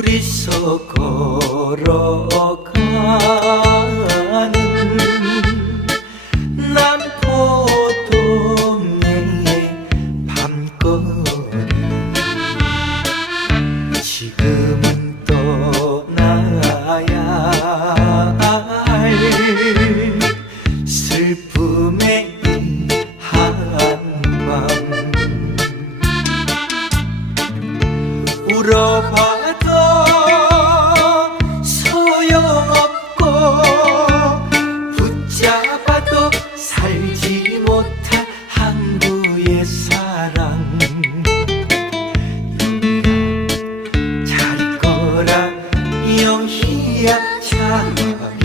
둘이서 걸어가는 난 보통의 밤거리. 지금은 떠나야 할 슬픔의 한밤 울어봐. Ah, ah.